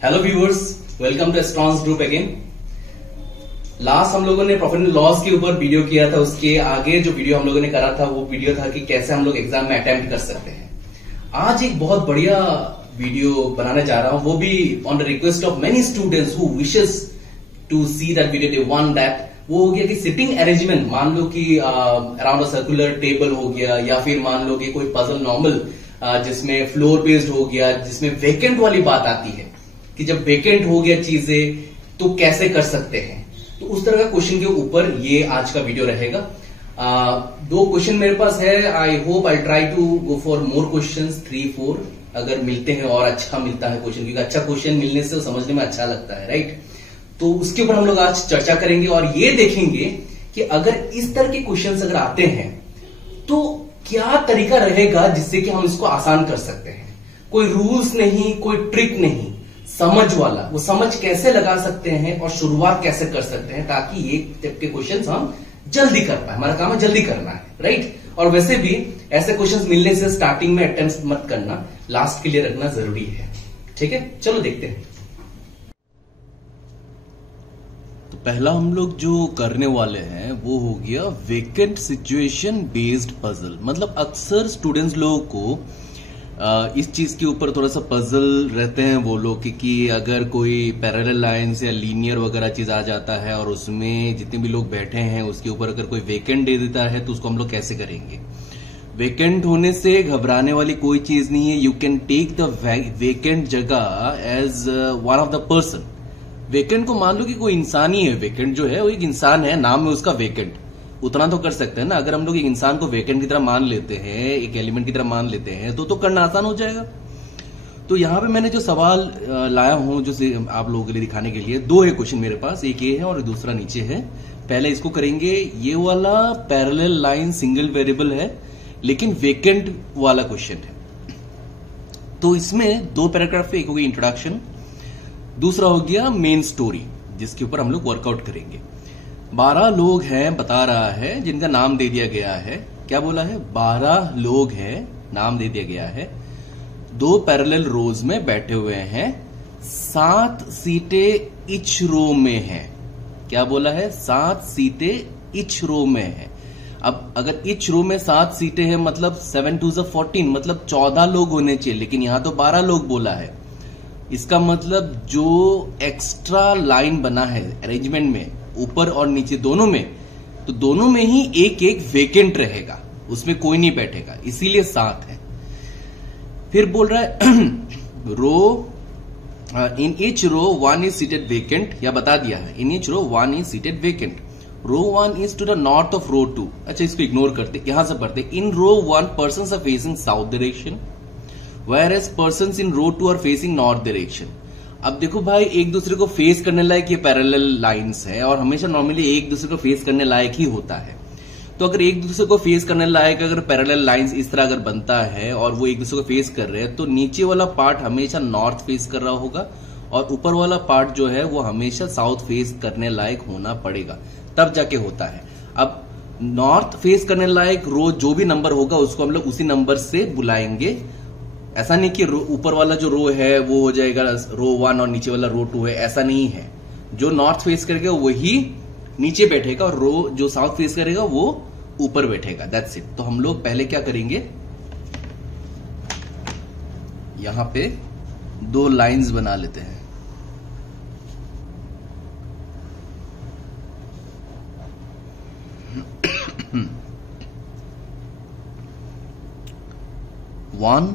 Hello viewers, welcome to Astrons group again. Last हम लोगों ने प्रॉफिट एंड लॉस के ऊपर वीडियो किया था। उसके आगे जो वीडियो हम लोगों ने करा था वो वीडियो था कि कैसे हम लोग एग्जाम में अटेम्प्ट कर सकते हैं। आज एक बहुत बढ़िया वीडियो बनाने जा रहा हूं, वो भी on the request of many students who wishes to see that video. They want that. वो हो गया कि सिटिंग अरेंजमेंट, मान लो कि अराउंड अ सर्कुलर टेबल हो गया, या फिर मान लो कि कोई पजल नॉर्मल जिसमें फ्लोर बेस्ड हो गया, जिसमें वेकेंट वाली बात आती है कि जब वेकेंट हो गया चीजें तो कैसे कर सकते हैं। तो उस तरह का क्वेश्चन के ऊपर ये आज का वीडियो रहेगा। दो क्वेश्चन मेरे पास है। I hope I try to go for more questions, 3-4 अगर मिलते हैं और अच्छा मिलता है क्वेश्चन, क्योंकि अच्छा क्वेश्चन मिलने से समझने में अच्छा लगता है, राइट। तो उसके ऊपर हम लोग आज चर्चा करेंगे और ये देखेंगे कि अगर इस तरह के क्वेश्चन अगर आते हैं तो क्या तरीका रहेगा जिससे कि हम इसको आसान कर सकते हैं। कोई रूल्स नहीं, कोई ट्रिक नहीं, समझ वाला, वो समझ कैसे लगा सकते हैं और शुरुआत कैसे कर सकते हैं ताकि ये टाइप के क्वेश्चंस हम जल्दी कर पाए। हमारा काम है जल्दी करना है, राइट। और वैसे भी ऐसे क्वेश्चंस मिलने से स्टार्टिंग में अटेम्प्ट मत करना, लास्ट के लिए रखना जरूरी है, ठीक है। चलो देखते हैं। तो पहला हम लोग जो करने वाले हैं वो हो गया वेकेंट सिचुएशन बेस्ड पजल। मतलब अक्सर स्टूडेंट्स लोगों को इस चीज के ऊपर थोड़ा सा पजल रहते हैं वो लोग कि अगर कोई पैरेलल लाइंस या लीनियर वगैरह चीज आ जाता है और उसमें जितने भी लोग बैठे हैं उसके ऊपर अगर कोई वेकेंट दे देता है तो उसको हम लोग कैसे करेंगे। वेकेंट होने से घबराने वाली कोई चीज नहीं है। You can take the vacant जगह as one of the person. Vacant को मान लो कि कोई इंसान ही है। वेकेंट जो है वो एक इंसान है, नाम है उसका वेकेंट। उतना तो कर सकते हैं ना। अगर हम लोग एक इंसान को वेकेंट की तरह मान लेते हैं, एक एलिमेंट की तरह मान लेते हैं तो करना आसान हो जाएगा। तो यहां पे मैंने जो सवाल लाया हूं जो आप लोगों के लिए दिखाने के लिए, दो है क्वेश्चन मेरे पास, एक ये है और दूसरा नीचे है। पहले इसको करेंगे। ये वाला पैरेलल लाइन सिंगल वेरिएबल है लेकिन वेकेंट वाला क्वेश्चन है। तो इसमें दो पैराग्राफ है, एक हो गया इंट्रोडक्शन, दूसरा हो गया मेन स्टोरी जिसके ऊपर हम लोग वर्कआउट करेंगे। 12 लोग हैं बता रहा है जिनका नाम दे दिया गया है। क्या बोला है? 12 लोग हैं, नाम दे दिया गया है। 2 पैरेलल रोज में बैठे हुए हैं, 7 सीटें इच रो में हैं। क्या बोला है? 7 सीटें इच रो में हैं। अब अगर इच रो में 7 सीटें हैं मतलब 7 2 14, मतलब 14 लोग होने चाहिए, लेकिन यहां तो 12 लोग बोला है। इसका मतलब जो एक्स्ट्रा लाइन बना है अरेंजमेंट में ऊपर और नीचे दोनों में, तो दोनों में ही एक एक वेकेंट रहेगा, उसमें कोई नहीं बैठेगा, इसीलिए 7 है। फिर बोल रहा है row in each row 1 is seated vacant, या बता दिया है in each row 1 is seated vacant. Row 1 is to the north of row 2। अच्छा, इसको इग्नोर करते, यहां से पढ़ते। In row 1 persons are facing south direction whereas persons in row 2 are facing north direction। अब देखो भाई, एक दूसरे को फेस करने लायक ये पैरेलल लाइंस है और हमेशा नॉर्मली एक दूसरे को फेस करने लायक ही होता है। तो अगर एक दूसरे को फेस करने लायक अगर पैरेलल लाइंस इस तरह अगर बनता है और वो एक दूसरे को फेस कर रहे हैं तो नीचे वाला पार्ट हमेशा नॉर्थ फेस कर रहा होगा और ऊपर वाला पार्ट जो है वो हमेशा साउथ फेस करने लायक होना पड़ेगा, तब जाके होता है। अब नॉर्थ फेस करने लायक रो जो भी नंबर होगा उसको हम लोग उसी नंबर से बुलाएंगे। ऐसा नहीं कि ऊपर वाला जो रो है वो हो जाएगा रो 1 और नीचे वाला रो 2 है, ऐसा नहीं है। जो नॉर्थ फेस करेगा वही नीचे बैठेगा और रो जो साउथ फेस करेगा वो ऊपर बैठेगा, दैट्स इट। तो हम लोग पहले क्या करेंगे, यहां पे 2 लाइंस बना लेते हैं। One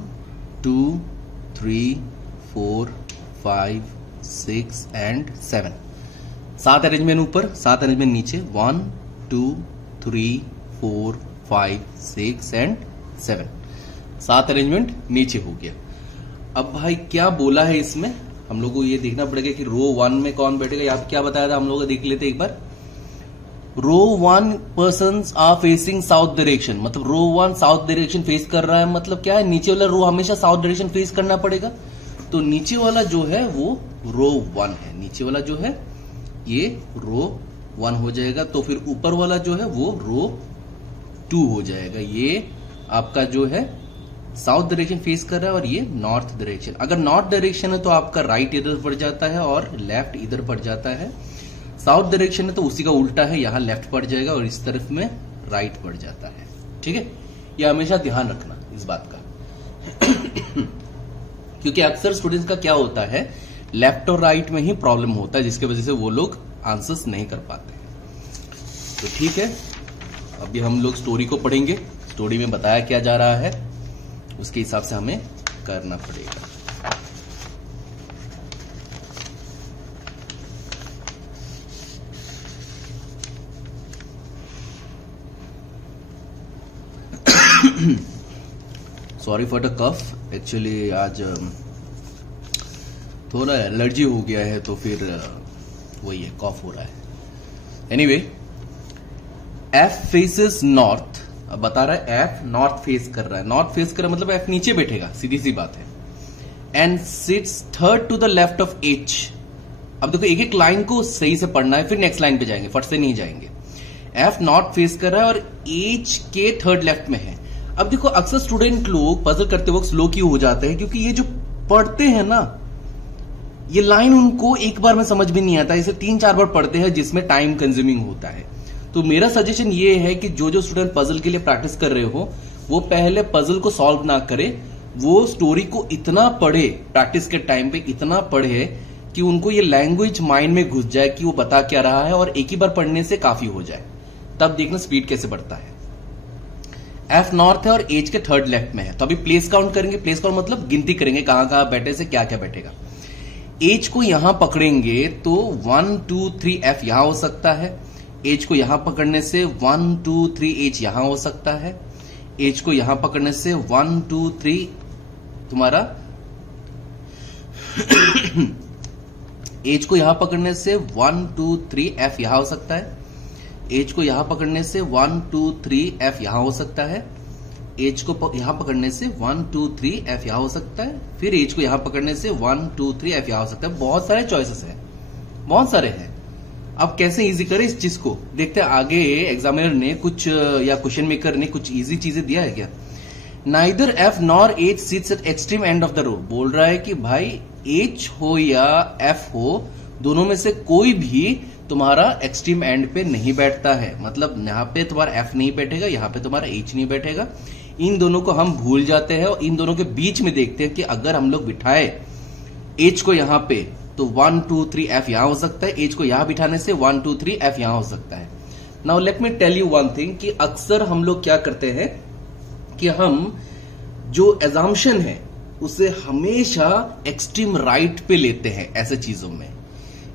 2 3 4 5 6 and 7। 7 अरेंजमेंट ऊपर, 7 अरेंजमेंट नीचे। 1 2 3 4 5 6 and 7। 7 अरेंजमेंट नीचे हो गया। अब भाई क्या बोला है इसमें, हम लोग को ये देखना पड़ेगा कि रो 1 में कौन बैठेगा। यहाँ पे क्या बताया था हम लोग, देख लेते एक बार। Row 1 persons are facing south direction, मतलब रो 1 साउथ डायरेक्शन फेस कर रहा है, मतलब क्या है, नीचे वाला रो हमेशा साउथ डायरेक्शन फेस करना पड़ेगा। तो नीचे वाला जो है वो रो 1 है, नीचे वाला जो है ये रो 1 हो जाएगा। तो फिर ऊपर वाला जो है वो रो 2 हो जाएगा। ये आपका जो है साउथ डायरेक्शन फेस कर रहा है और ये नॉर्थ डायरेक्शन। अगर नॉर्थ डायरेक्शन है तो आपका राइट इधर पड़ जाता है और लेफ्ट इधर पड़ जाता है। साउथ डायरेक्शन है तो उसी का उल्टा है, यहां लेफ्ट पड़ जाएगा और इस तरफ में राइट पड़ जाता है। ठीक है, ये हमेशा ध्यान रखना इस बात का क्योंकि अक्सर स्टूडेंट्स का क्या होता है, लेफ्ट और राइट में ही प्रॉब्लम होता है, जिसकी वजह से वो लोग आंसर्स नहीं कर पाते हैं। तो ठीक है, अभी हम लोग स्टोरी को पढ़ेंगे। स्टोरी में बताया क्या जा रहा है उसके हिसाब से हमें करना पड़ेगा। Sorry for the cough, actually आज थोड़ा एलर्जी हो गया है तो फिर वही है, कॉफ हो रहा है। Anyway, F faces north. अब बता रहा है एफ नॉर्थ फेस कर रहा है। नॉर्थ फेस कर रहा है मतलब एफ नीचे बैठेगा, सीधी सी बात है। And sits third to the left of H. अब देखो एक एक लाइन को सही से पढ़ना है, फिर नेक्स्ट लाइन पे जाएंगे, फट से नहीं जाएंगे। एफ नॉर्थ फेस कर रहा है और एच के थर्ड लेफ्ट में है। अब देखो अक्सर स्टूडेंट लोग पजल करते वक्त स्लो क्यों हो जाते हैं, क्योंकि ये जो पढ़ते हैं ना, ये लाइन उनको एक बार में समझ में नहीं आता, इसे 3-4 बार पढ़ते हैं जिसमें टाइम कंज्यूमिंग होता है। तो मेरा सजेशन ये है कि जो स्टूडेंट पजल के लिए प्रैक्टिस कर रहे हो वो पहले पजल को सॉल्व ना करे, वो स्टोरी को इतना पढ़े, प्रैक्टिस के टाइम पे इतना पढ़े कि उनको ये लैंग्वेज माइंड में घुस जाए कि वो बता क्या रहा है, और एक ही बार पढ़ने से काफी हो जाए। तब देखना स्पीड कैसे बढ़ता है। एफ नॉर्थ है और एच के थर्ड लेफ्ट में है। तो अभी प्लेस काउंट करेंगे। प्लेस काउंट मतलब गिनती करेंगे कहां कहां बैठे से क्या क्या बैठेगा। एच को यहां पकड़ेंगे तो 1 2 3 एफ यहां हो सकता है। एच को यहां पकड़ने से 1 2 3 एच यहां हो सकता है। एच को यहां पकड़ने से 1 2 3 तुम्हारा एच को यहां पकड़ने से 1 2 3 एफ यहां हो सकता है। एच को यहां पकड़ने से 1 2 3 एफ यहां हो सकता है। एच को यहां पकड़ने से 1 2 3 एफ यहां हो सकता है। फिर एच को यहां पकड़ने से 1 2 3 एफ यहां हो सकता है। बहुत सारे चॉइसेस हैं, बहुत सारे हैं। अब कैसे इजी करें इस चीज को देखते हैं। आगे एग्जामिनर ने कुछ या क्वेश्चन मेकर ने कुछ इजी चीजें दिया है क्या। Neither F nor H sits at extreme end of the row. बोल रहा है कि भाई एच हो या एफ हो, दोनों में से कोई भी तुम्हारा एक्सट्रीम एंड पे नहीं बैठता है। मतलब यहां पे तुम्हारा एफ नहीं बैठेगा, यहां पे तुम्हारा एच नहीं बैठेगा। इन दोनों को हम भूल जाते हैं और इन दोनों के बीच में देखते हैं कि अगर हम लोग बिठाए एच को यहां पे तो 1 2 3 एफ यहां हो सकता है। एच को यहां बिठाने से 1 2 3 एफ यहां हो सकता है। Now let me tell you one thing कि अक्सर हम लोग क्या करते हैं कि हम जो एजम्पशन है उसे हमेशा एक्सट्रीम राइट पे लेते हैं ऐसे चीजों में।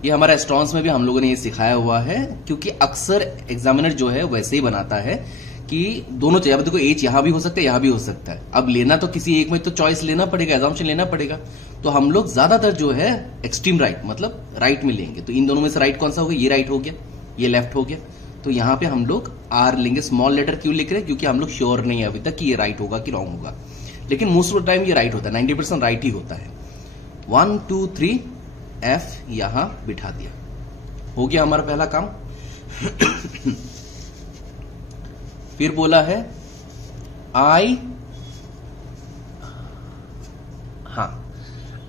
ये हमारा एस्ट्रॉन्स में भी हम लोगों ने ये सिखाया हुआ है, क्योंकि अक्सर एग्जामिनर जो है वैसे ही बनाता है कि दोनों चाहिए। अब देखो एच यहां भी हो सकता है, यहां भी हो सकता है। अब लेना तो किसी एक में तो चॉइस लेना पड़ेगा, एजम्पशन लेना पड़ेगा। तो हम लोग ज्यादातर जो है एक्सट्रीम राइट मतलब राइट में लेंगे। तो इन दोनों में से राइट कौन सा हो गया, ये राइट हो गया, ये लेफ्ट हो गया। तो यहां पे हम लोग आर लेंगे। स्मॉल लेटर क्यों लिख रहे हैं, क्योंकि हम लोग श्योर नहीं है अभी तक कि ये राइट होगा कि रॉन्ग होगा, लेकिन मोस्ट ऑफ द टाइम ये राइट होता है, 90% राइट ही होता है। 1 2 3 एफ यहां बिठा दिया, हो गया हमारा पहला काम। फिर बोला है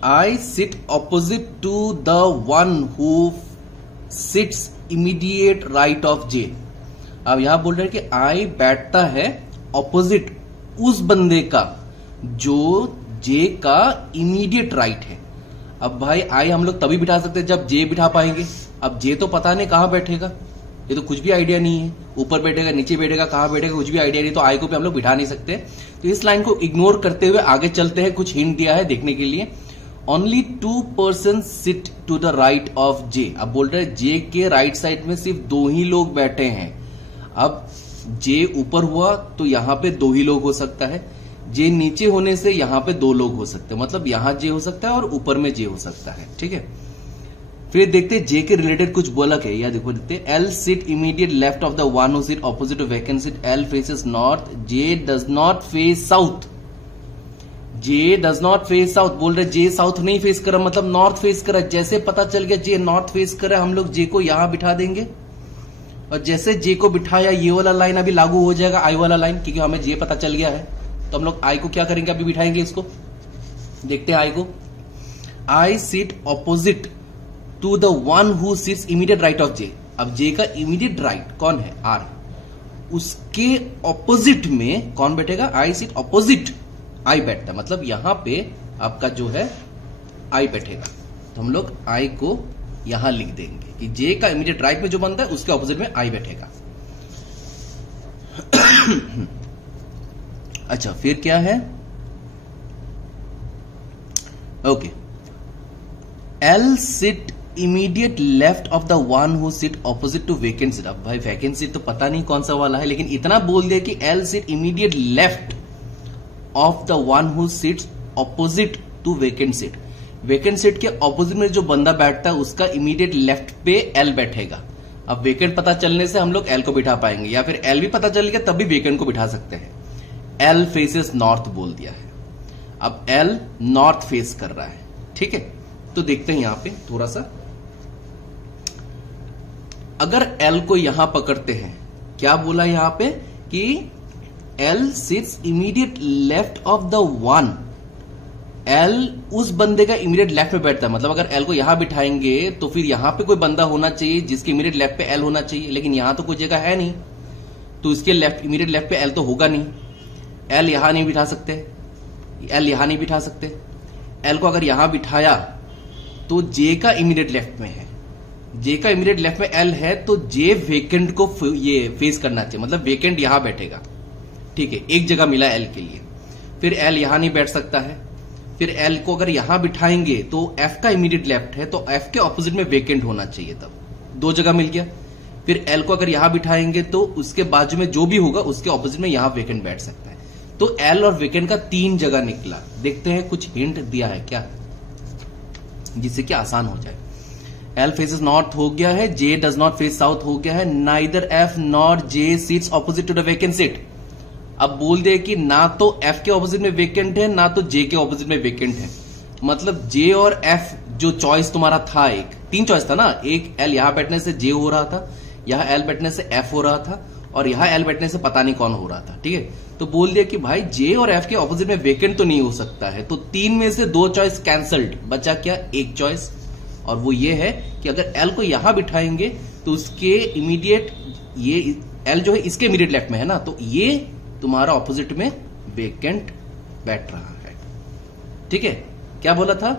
I sit opposite to the one who sits immediate right of J. अब यहां बोल रहे हैं कि आई बैठता है ऑपोजिट उस बंदे का जो जे का इमीडिएट राइट है। अब भाई आई हम लोग तभी बिठा सकते हैं जब जे बिठा पाएंगे। अब जे तो पता नहीं कहां बैठेगा, ये तो कुछ भी आइडिया नहीं है, ऊपर बैठेगा नीचे बैठेगा कहां बैठेगा कुछ भी आइडिया नहीं, तो आई को भी हम लोग बिठा नहीं सकते। तो इस लाइन को इग्नोर करते हुए आगे चलते हैं। कुछ हिंट दिया है देखने के लिए। Only 2 person sit to the right of J. अब बोल रहे हैं जे के राइट साइड में सिर्फ 2 ही लोग बैठे हैं। अब जे ऊपर हुआ तो यहां पे 2 ही लोग हो सकता है, जे नीचे होने से यहां पे 2 लोग हो सकते हैं, मतलब यहां जे हो सकता है और ऊपर में जे हो सकता है। ठीक है, फिर देखते जे के रिलेटेड कुछ बोला है या देखो देखते। L sit immediate left of the one who sit opposite of vacant seat. L faces north, J does not face south. J does not face south बोल रहे जे साउथ नहीं फेस कर रहा, मतलब नॉर्थ फेस कर रहा है। जैसे पता चल गया जे नॉर्थ फेस कर रहा है, हम लोग जे को यहां बिठा देंगे और जैसे जे को बिठाया ये वाला लाइन अभी लागू हो जाएगा, आई वाला लाइन, क्योंकि हमें जे पता चल गया है। तो हम लोग आई को क्या करेंगे, अभी बिठाएंगे इसको, देखते हैं आई को। I sit opposite to the one who sits immediate right of J. अब जे का इमीडिएट राइट कौन है, आर, उसके ऑपोजिट में कौन बैठेगा, आई सिट ऑपोजिट, आई बैठता है, मतलब यहां पे आपका जो है आई बैठेगा। तो हम लोग आई को यहां लिख देंगे कि जे का इमीडिएट राइट में जो बनता है उसके ऑपोजिट में आई बैठेगा। अच्छा, फिर क्या है, okay, L sit immediate left of the one who sit opposite to vacant seat. अब भाई वैकेंट सीट तो पता नहीं कौन सा वाला है, लेकिन इतना बोल दिया कि L sit immediate left of the one who sits opposite to vacant seat. Vacant seat के ऑपोजिट में जो बंदा बैठता है उसका इमीडिएट लेफ्ट पे एल बैठेगा। अब वेकेंट पता चलने से हम लोग एल को बिठा पाएंगे, या फिर एल भी पता चल गया तब भी वेकेंट को बिठा सकते हैं। एल फेसेस नॉर्थ बोल दिया है, अब एल नॉर्थ फेस कर रहा है, ठीक है। तो देखते हैं यहां पे थोड़ा सा, अगर एल को यहां पकड़ते हैं, क्या बोला यहां पे कि L sits immediate left of the one, L उस बंदे का इमीडिएट लेफ्ट में बैठता है, मतलब अगर एल को यहां बिठाएंगे तो फिर यहां पे कोई बंदा होना चाहिए जिसके इमीडिएट लेफ्ट पे एल होना चाहिए, लेकिन यहां तो कोई जगह है नहीं, तो इसके लेफ्ट इमीडिएट लेफ्ट पे एल तो होगा नहीं। एल यहां नहीं बिठा सकते, एल यहां नहीं बिठा सकते। एल को अगर यहां बिठाया तो जे का इमीडिएट लेफ्ट में है, जे का इमीडिएट लेफ्ट में एल है, तो जे वेकेंट को ये फेस करना चाहिए, मतलब वेकेंट यहां बैठेगा, ठीक है, एक जगह मिला एल के लिए। फिर एल यहां नहीं बैठ सकता है, फिर एल को अगर यहां बिठाएंगे तो एफ का इमीडिएट लेफ्ट है, तो एफ के ऑपोजिट में वेकेंट होना चाहिए, तब दो जगह मिल गया। फिर एल को अगर यहां बिठाएंगे तो उसके बाजू में जो भी होगा उसके ऑपोजिट में यहां वेकेंट बैठ सकता है। तो एल और वेकेंट का 3 जगह निकला। देखते हैं कुछ हिंट दिया है क्या, जिससे कि आसान हो जाए। एल फेसेस नॉर्थ हो गया है, J does not face south हो गया है, neither F nor J seats opposite to the vacant seat. अब बोल दे कि ना तो एफ के ऑपोजिट में वेकेंट है, ना तो जे के ऑपोजिट में वेकेंट है, मतलब जे और एफ जो चॉइस तुम्हारा था, एक 3 चॉइस था ना, एक एल यहां बैठने से जे हो रहा था, यहां एल बैठने से एफ हो रहा था, और यहां एल बैठने से पता नहीं कौन हो रहा था, ठीक है। तो बोल दिया कि भाई जे और एफ के ऑपोजिट में वेकेंट तो नहीं हो सकता है, तो 3 में से 2 चॉइस कैंसल्ड, बचा क्या, एक चॉइस, और वो ये है कि अगर एल को यहां बिठाएंगे तो उसके इमीडिएट, ये एल जो है इसके इमीडिएट लेफ्ट में है ना, तो ये तुम्हारा ऑपोजिट में वेकेंट बैठ रहा है, ठीक है। क्या बोला था,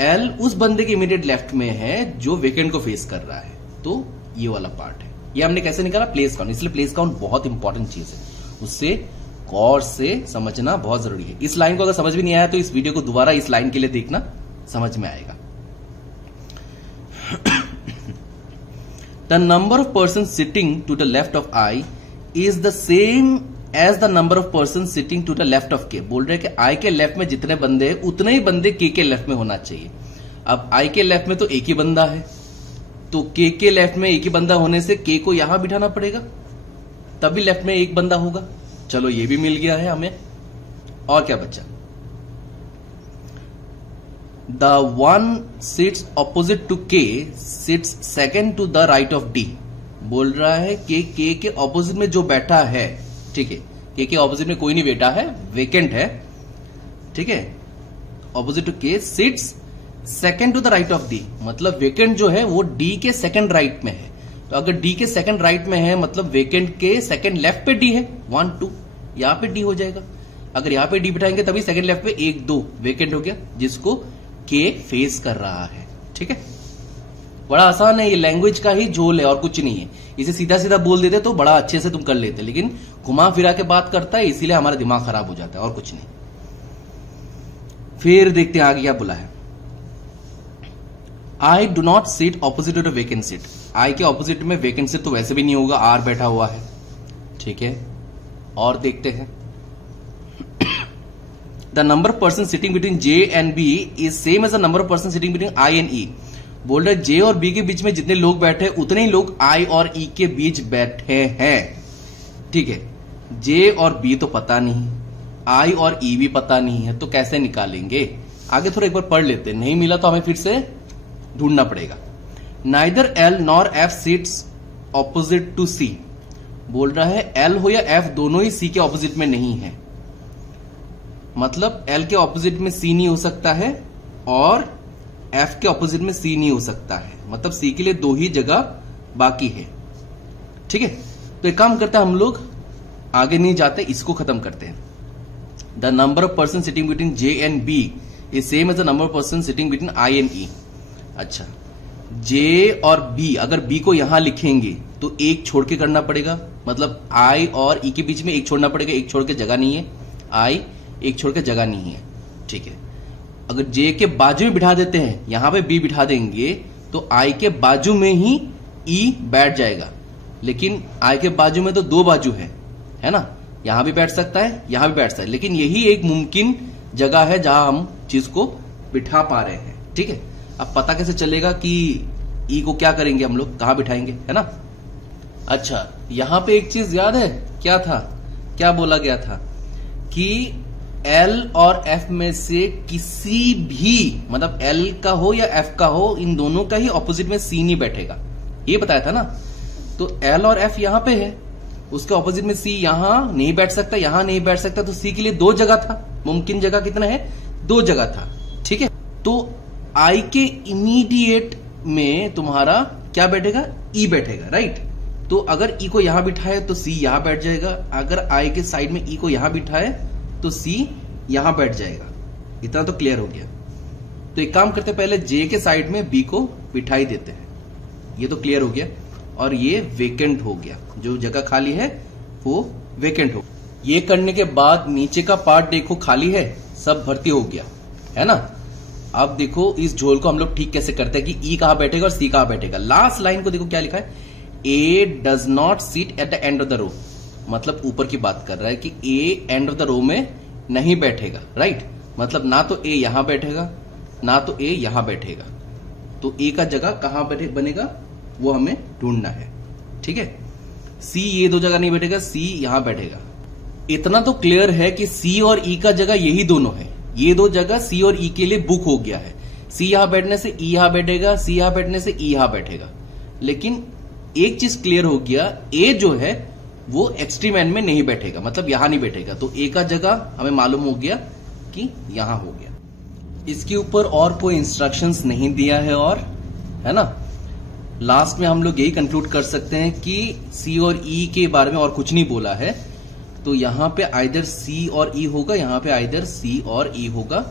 एल उस बंदे के इमीडिएट लेफ्ट में है जो वेकेंट को फेस कर रहा है, तो ये वाला पार्ट है। ये हमने कैसे निकाला, प्लेस काउंट, इसलिए प्लेस काउंट बहुत इंपॉर्टेंट चीज है, उससे गौर से समझना बहुत जरूरी है। इस लाइन को अगर समझ भी नहीं आया तो इस वीडियो को दोबारा इस लाइन के लिए देखना, समझ में आएगा। The number of person sitting to the left of I is the same as the number of person sitting to the left of K. बोल रहे कि आई के लेफ्ट में जितने बंदे हैं उतने ही बंदे के लेफ्ट में होना चाहिए। अब आई के लेफ्ट में तो एक ही बंदा है, तो के लेफ्ट में एक ही बंदा होने से के को यहां बिठाना पड़ेगा, तभी लेफ्ट में एक बंदा होगा। चलो ये भी मिल गया है हमें, और क्या बचा, the one sits opposite to K sits second to the right of D. बोल रहा है कि के ऑपोजिट में जो बैठा है, ठीक है, के ऑपोजिट में कोई नहीं बैठा है, वेकेंट है, ठीक है, opposite to K sits second to the right of D, मतलब वेकेंट जो है वो डी के सेकेंड राइट में है। तो अगर डी के सेकेंड राइट में है मतलब वेकेंट के सेकेंड लेफ्ट पे डी है, 1 2, यहां पे डी हो जाएगा। अगर यहां पे डी बिठाएंगे तभी सेकेंड लेफ्ट पे 1 2 वेकेंट हो गया, जिसको के फेस कर रहा है, ठीक है। बड़ा आसान है, ये लैंग्वेज का ही झोल है और कुछ नहीं है। इसे सीधा सीधा बोल देते तो बड़ा अच्छे से तुम कर लेते, लेकिन घुमा फिरा के बात करता है इसीलिए हमारा दिमाग खराब हो जाता है, और कुछ नहीं। फिर देखते हैं आगे क्या बोला है, I do not sit opposite to the vacant seat. I के ऑपोजिट में वेकेंट सीट तो वैसे भी नहीं होगा, आर बैठा हुआ है, ठीक है। और देखते हैं, the number of person sitting between J and B is same as the number of person sitting between I and E. बोल रहे जे और बी के बीच में जितने लोग बैठे उतने ही लोग आई और ई के बीच बैठे हैं, ठीक है। जे और बी तो पता नहीं, आई और ई भी पता नहीं है, तो कैसे निकालेंगे, आगे थोड़ा एक बार पढ़ लेते हैं, नहीं मिला तो हमें फिर से ढूंढना पड़ेगा। Neither L nor F sits opposite to C. बोल रहा है एल हो या एफ दोनों ही सी के ऑपोजिट में नहीं है, मतलब एल के ऑपोजिट में सी नहीं हो सकता है और एफ के ऑपोजिट में सी नहीं हो सकता है, मतलब सी के लिए 2 ही जगह बाकी है। ठीक है, तो एक काम करते हैं, हम लोग आगे नहीं जाते, इसको खत्म करते हैं। The number of person sitting between J and B is same as the number of person sitting between I and E. अच्छा, जे और बी, अगर बी को यहां लिखेंगे तो एक छोड़ के करना पड़ेगा, मतलब आई और ई के बीच में एक छोड़ना पड़ेगा, एक छोड़ के जगह नहीं है, आई एक छोड़ के जगह नहीं है। ठीक है, अगर जे के बाजू में बिठा देते हैं, यहां पे बी बिठा देंगे तो आई के बाजू में ही ई बैठ जाएगा, लेकिन आई के बाजू में तो 2 बाजू है ना, यहां भी बैठ सकता है, यहां भी बैठ सकता है, लेकिन यही एक मुमकिन जगह है जहां हम चीज को बिठा पा रहे हैं। ठीक है, अब पता कैसे चलेगा कि ई को क्या करेंगे, हम लोग कहां बिठाएंगे, है ना। अच्छा, यहां पे एक चीज याद है, क्या था, क्या बोला गया था कि एल और एफ में से किसी भी, मतलब एल का हो या एफ का हो, इन दोनों का ही ऑपोजिट में सी नहीं बैठेगा, ये बताया था ना। तो एल और एफ यहां पे है, उसके ऑपोजिट में सी यहां नहीं बैठ सकता, यहां नहीं बैठ सकता, तो सी के लिए 2 जगह था, मुमकिन जगह कितना है, 2 जगह था। ठीक है, तो आई के इमीडिएट में तुम्हारा क्या बैठेगा, ई बैठेगा, राइट। तो अगर ई को यहां बिठाए तो सी यहां बैठ जाएगा, अगर आई के साइड में ई को यहां बिठाए तो सी यहां बैठ जाएगा। इतना तो क्लियर हो गया। तो एक काम करते, पहले जे के साइड में बी को बिठाई देते हैं, ये तो क्लियर हो गया, और ये वेकेंट हो गया, जो जगह खाली है वो वेकेंट हो। ये करने के बाद नीचे का पार्ट देखो खाली है, सब भर्ती हो गया, है ना। अब देखो इस झोल को हम लोग ठीक कैसे करते हैं कि ई कहां बैठेगा और सी कहां बैठेगा। लास्ट लाइन को देखो क्या लिखा है, A does not sit at the end of the row, मतलब ऊपर की बात कर रहा है कि A end of the row में नहीं बैठेगा, राइट। मतलब ना तो ए यहां बैठेगा, ना तो ए यहां बैठेगा, तो ए का जगह कहां बनेगा वो हमें ढूंढना है। ठीक है, सी ये 2 जगह नहीं बैठेगा, सी यहां बैठेगा। इतना तो क्लियर है कि सी और ई का जगह यही दोनों है, ये 2 जगह सी और ई के लिए बुक हो गया है। सी यहां बैठने से ई यहां बैठेगा, सी यहां बैठने से ई यहां बैठेगा। लेकिन एक चीज क्लियर हो गया, ए जो है वो एक्सट्रीम एंड में नहीं बैठेगा, मतलब यहां नहीं बैठेगा, तो ए का जगह हमें मालूम हो गया कि यहां हो गया। इसके ऊपर और कोई इंस्ट्रक्शंस नहीं दिया है, और है ना, लास्ट में हम लोग यही कंक्लूड कर सकते हैं कि सी और ई के बारे में और कुछ नहीं बोला है। तो यहां पे आइदर सी और ई होगा, यहां पे आइदर सी और ई होगा,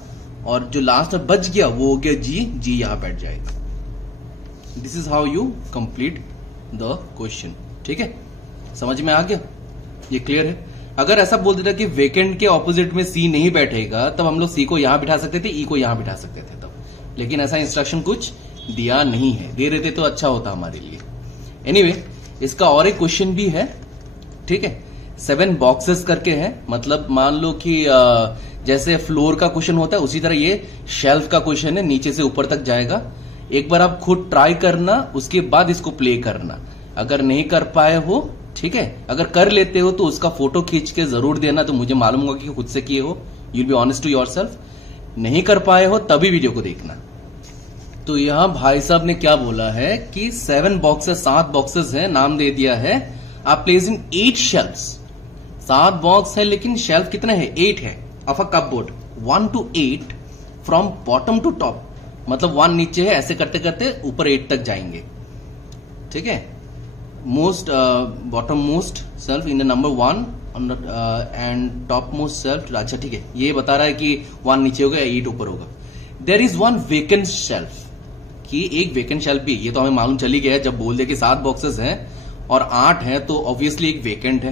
और जो लास्ट में बच गया वो हो गया जी, जी यहां बैठ जाएगा। This is how you complete the question. ठीक है, समझ में आ गया, ये क्लियर है। अगर ऐसा बोल देता कि वेकेंट के ऑपोजिट में सी नहीं बैठेगा, तब हम लोग सी को यहां बिठा सकते थे, ई को यहां बिठा सकते थे तब, लेकिन ऐसा इंस्ट्रक्शन कुछ दिया नहीं है, दे देते तो अच्छा होता हमारे लिए। एनीवे, इसका और एक क्वेश्चन भी है। ठीक है, 7 बॉक्सेस करके है, मतलब मान लो कि जैसे फ्लोर का क्वेश्चन होता है उसी तरह ये शेल्फ का क्वेश्चन है, नीचे से ऊपर तक जाएगा। एक बार आप खुद ट्राई करना, उसके बाद इसको प्ले करना। अगर नहीं कर पाए हो, ठीक है, अगर कर लेते हो तो उसका फोटो खींच के जरूर देना, तो मुझे मालूम होगा कि खुद से किए हो, you will be honest to yourself. नहीं कर पाए हो तभी वीडियो को देखना। तो यहां भाई साहब ने क्या बोला है कि 7 बॉक्सेस, 7 बॉक्सेस है, नाम दे दिया है, आप प्लेस इन 8 शेल्फ्स। 7 बॉक्स है लेकिन शेल्फ कितने हैं, 8 है, of a cupboard 1 to 8 from bottom to top, मतलब 1 नीचे है, ऐसे करते करते ऊपर 8 तक जाएंगे। ठीक है, most bottom most self in the number 1 and top most self. अच्छा ठीक है, ये बता रहा है कि 1 नीचे होगा, 8 ऊपर होगा। देयर इज 1 वेकेंट शेल्फ, कि एक वेकेंट शेल्फ भी, ये तो हमें मालूम चली गया है, जब बोल दे कि 7 बॉक्सेस हैं और 8 हैं तो ऑब्वियसली एक वेकेंट है।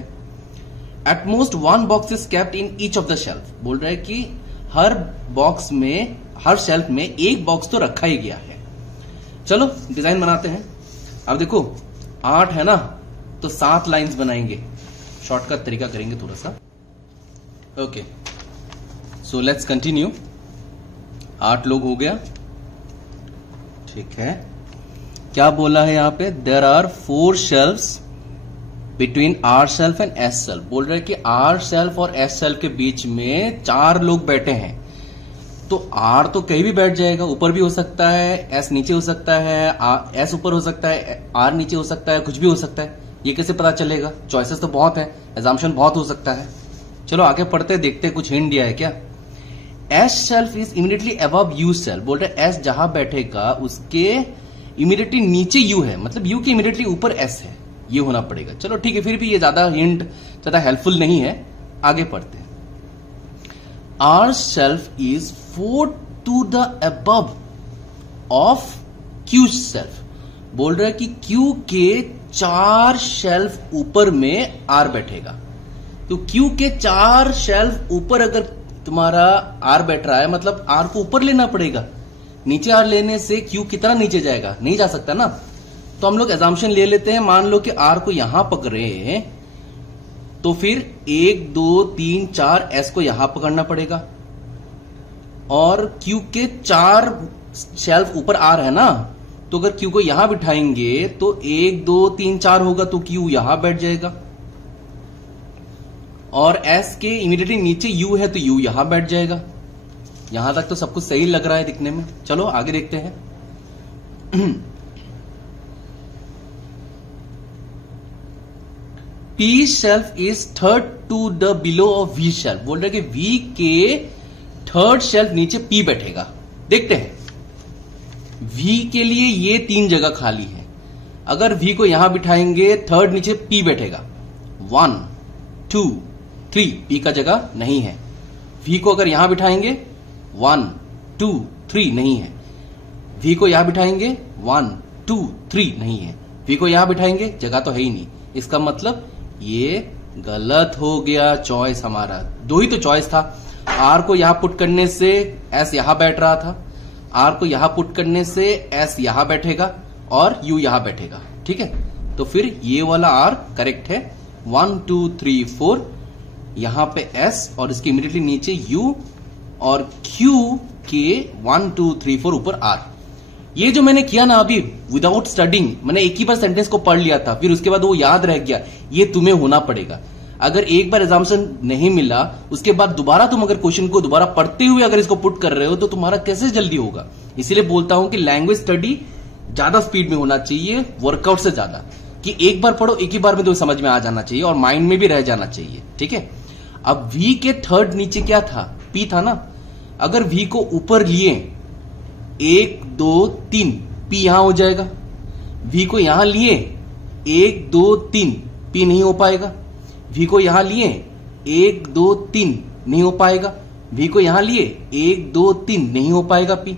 Eight most 1 box is kept in each of the shelf, बोल रहा है कि हर बॉक्स में, हर शेल्फ में एक बॉक्स तो रखा ही गया है। चलो डिजाइन बनाते हैं। अब देखो 8 है ना, तो 7 लाइंस बनाएंगे, शॉर्टकट तरीका करेंगे थोड़ा सा। Okay, so let's continue. 8 लोग हो गया, ठीक है। क्या बोला है यहां पे, there are 4 shelves between R shelf and S shelf. बोल रहे हैं कि आर शेल्फ और एस शेल्फ के बीच में 4 लोग बैठे हैं, तो आर तो कहीं भी बैठ जाएगा, ऊपर भी हो सकता है, एस नीचे हो सकता है, एस ऊपर हो सकता है, आर नीचे हो सकता है, कुछ भी हो सकता है। ये कैसे पता चलेगा, चॉइसेस तो बहुत है, एग्जाम्पशन बहुत हो सकता है। चलो आगे पढ़ते देखते, कुछ हिंट दिया है क्या। S shelf is immediately above you shelf, बोल रहे एस जहां बैठेगा उसके इमीडिएटली नीचे यू है, मतलब यू के इमीडिएटली ऊपर एस है, ये होना पड़ेगा। चलो ठीक है, फिर भी ये ज्यादा हिंट ज्यादा हेल्पफुल नहीं है, आगे पढ़ते हैं। R shelf is 4 to the above of Q shelf, बोल रहा है कि क्यू के 4 शेल्फ ऊपर में आर बैठेगा। तो क्यू के 4 शेल्फ ऊपर अगर तुम्हारा आर बैठ रहा है, मतलब आर को ऊपर लेना पड़ेगा। नीचे आर लेने से क्यू कितना नीचे जाएगा, नहीं जा सकता ना। तो हम लोग एजम्पशन ले लेते हैं, मान लो कि आर को यहां पकड़े, तो फिर 1 2 3 4 एस को यहां पकड़ना पड़ेगा, और क्यू के 4 शेल्फ ऊपर आर है ना, तो अगर क्यू को यहां बिठाएंगे तो 1 2 3 4 होगा, तो क्यू यहां बैठ जाएगा, और एस के इमीडिएटली नीचे यू है तो यू यहां बैठ जाएगा। यहां तक तो सब कुछ सही लग रहा है दिखने में। चलो आगे देखते हैं। P shelf is 3rd to the below of V shelf, बोल रहे कि वी के 3rd शेल्फ नीचे पी बैठेगा। देखते हैं, वी के लिए ये 3 जगह खाली है, अगर वी को यहां बिठाएंगे 3rd नीचे पी बैठेगा। 1 2 3 पी का जगह नहीं है। वी को अगर यहां बिठाएंगे 1 2 3 नहीं है। वी को यहां बिठाएंगे 1 2 3 नहीं है। वी को यहां बिठाएंगे, जगह तो है ही नहीं। इसका मतलब ये गलत हो गया चॉइस हमारा। 2 ही तो चॉइस था। आर को यहां पुट करने से एस यहां बैठ रहा था, आर को यहां पुट करने से एस यहां बैठेगा और यू यहां बैठेगा। ठीक है, तो फिर ये वाला आर करेक्ट है। 1 2 3 4 यहां पे एस और इसके इमीडिएटली नीचे यू, और क्यू के 1 2 3 4 ऊपर आर। ये जो मैंने किया ना अभी विदाउट स्टडिंग, मैंने एक ही बार सेंटेंस को पढ़ लिया था, फिर उसके बाद वो याद रह गया। ये तुम्हें होना पड़ेगा। अगर एक बार एग्जाम्पशन नहीं मिला, उसके बाद दोबारा तुम अगर क्वेश्चन को दोबारा पढ़ते हुए अगर इसको पुट कर रहे हो, तो तुम्हारा कैसे जल्दी होगा। इसीलिए बोलता हूं कि लैंग्वेज स्टडी ज्यादा स्पीड में होना चाहिए वर्कआउट से ज्यादा, कि एक बार पढ़ो एक ही बार में तो समझ में आ जाना चाहिए और माइंड में भी रह जाना चाहिए। ठीक है, अब वी के 3rd नीचे क्या था, पी था ना। अगर वी को ऊपर लिए 1 2 3 पी यहां हो जाएगा। वी को यहां लिए 1 2 3 पी नहीं हो पाएगा। वी को यहां लिए 1 2 3 नहीं हो पाएगा। वी को यहां लिए 1 2 3 नहीं हो पाएगा पी।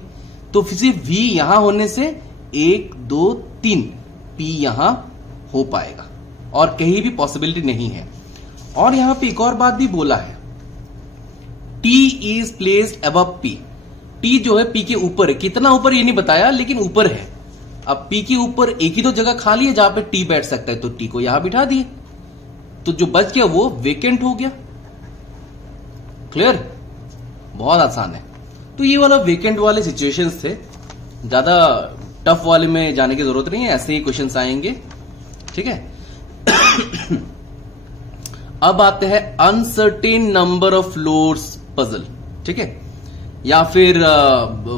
तो फिर से वी यहां होने से 1 2 3 पी यहां हो पाएगा, और कहीं भी पॉसिबिलिटी नहीं है। और यहां पे एक और बात भी बोला है, T is placed above P. T जो है पी के ऊपर है, कितना ऊपर ये नहीं बताया, लेकिन ऊपर है। अब पी के ऊपर एक ही तो जगह खाली है जहां पे टी बैठ सकता है, तो टी को यहां बिठा दिए, तो जो बच गया वो वेकेंट हो गया। क्लियर, बहुत आसान है। तो ये वाला वेकेंट वाले सिचुएशंस थे, ज्यादा टफ वाले में जाने की जरूरत नहीं है, ऐसे ही क्वेश्चंस आएंगे। ठीक है। अब आते हैं uncertain number of floors puzzle. ठीक है, या फिर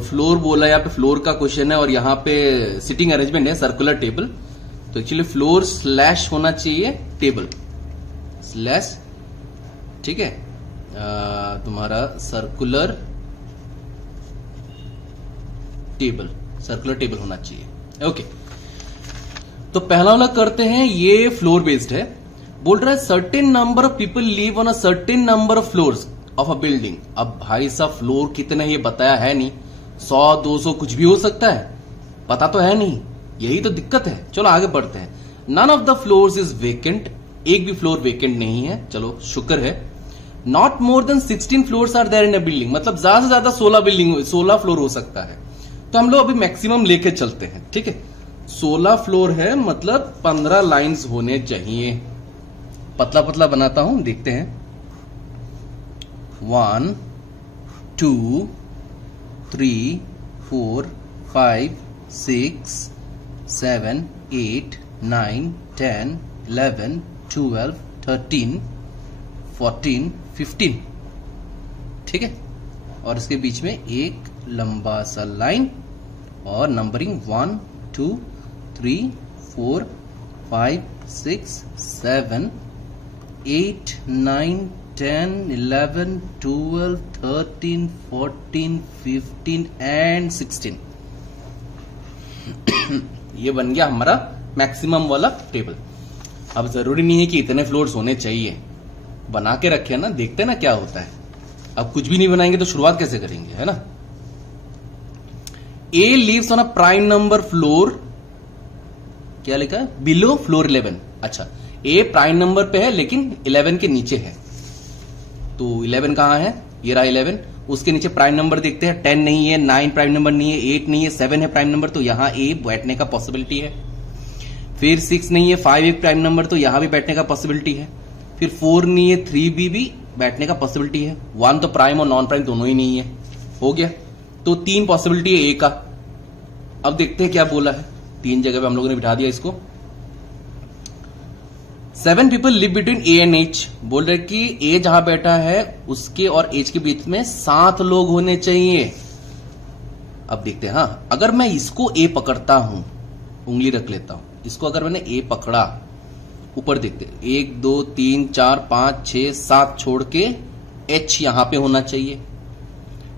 फ्लोर बोला, यहाँ पे फ्लोर का क्वेश्चन है और यहाँ पे सिटिंग अरेंजमेंट है, सर्कुलर टेबल। तो एक्चुअली फ्लोर स्लैश होना चाहिए टेबल स्लैश। ठीक है, तुम्हारा सर्कुलर टेबल होना चाहिए। ओके, तो पहला वाला करते हैं। ये फ्लोर बेस्ड है, बोल रहा है certain number of people live on a certain number of floors of a building. अब भाई साहब फ्लोर कितने ये बताया है नहीं, 100 200 कुछ भी हो सकता है, पता तो है नहीं, यही तो दिक्कत है। चलो आगे बढ़ते हैं। None of the floors is vacant, एक भी फ्लोर वेकेंट नहीं है, चलो शुक्र है। Not more than 16 floors are there in a building, मतलब ज्यादा से ज्यादा 16 फ्लोर हो सकता है। तो हम लोग अभी मैक्सिमम लेके चलते हैं। ठीक है, 16 फ्लोर है, मतलब 15 लाइंस होने चाहिए। पतला पतला बनाता हूं, देखते हैं। 1 2 3 4 5 6 7 8 9 10 11 12 13 14 15। ठीक है, और इसके बीच में एक लंबा सा लाइन और नंबरिंग 1 2 3 4 5 6 7 8 9 10, 11, 12, 13, 14, 15 एंड 16। ये बन गया हमारा मैक्सिमम वाला टेबल। अब जरूरी नहीं है कि इतने फ्लोर्स होने चाहिए, बना के रखे ना, देखते ना क्या होता है। अब कुछ भी नहीं बनाएंगे तो शुरुआत कैसे करेंगे, है ना। A lives on a prime number floor, क्या लिखा है, बिलो फ्लोर 11। अच्छा, ए प्राइम नंबर पे है लेकिन 11 के नीचे है, तो 11 कहां है, ये रहा 11। उसके नीचे प्राइम नंबर देखते हैं, 10 नहीं है, 9 प्राइम नंबर नहीं है, 8 नहीं है, 7 है प्राइम नंबर, तो यहां ए बैठने का पॉसिबिलिटी है। फिर 6 नहीं है, 5 एक प्राइम नंबर, तो यहां भी बैठने का पॉसिबिलिटी है। फिर 4 नहीं है, 3 भी बैठने का पॉसिबिलिटी है। 1 तो प्राइम और नॉन प्राइम दोनों ही नहीं है, हो गया। तो 3 पॉसिबिलिटी है ए का। अब देखते हैं क्या बोला है, 3 जगह पे हम लोगों ने बिठा दिया इसको। 7 people live between A and H, बोल रहे कि ए जहां बैठा है उसके और एच के बीच में 7 लोग होने चाहिए। अब देखते हैं, हाँ, अगर मैं इसको ए पकड़ता हूं, उंगली रख लेता हूं, इसको अगर मैंने ए पकड़ा, ऊपर देखते हैं 1 2 3 4 5 6 7 छोड़ के एच यहां पे होना चाहिए।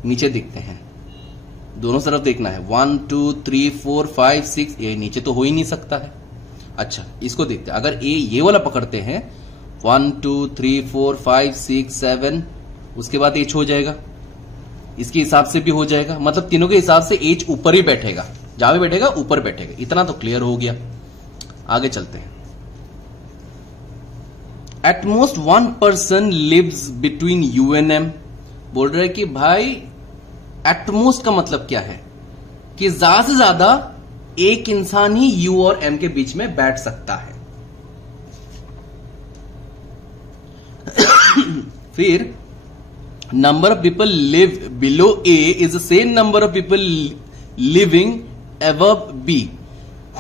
नीचे देखते हैं, दोनों तरफ देखना है, 1 2 3 4 5 6, ये नीचे तो हो ही नहीं सकता है। अच्छा, इसको देखते हैं, अगर ए ये वाला पकड़ते हैं 1 2 3 4 5 6 7, उसके बाद एच हो जाएगा, इसके हिसाब से भी हो जाएगा, मतलब तीनों के हिसाब से एच ऊपर ही बैठेगा, जहां भी बैठेगा ऊपर बैठेगा। इतना तो क्लियर हो गया। आगे चलते हैं। At most 1 person lives between U and M, बोल रहे कि भाई एटमोस्ट का मतलब क्या है, कि ज्यादा से ज्यादा एक इंसान ही यू और एम के बीच में बैठ सकता है। फिर number of people live below A is the same number of people living above B.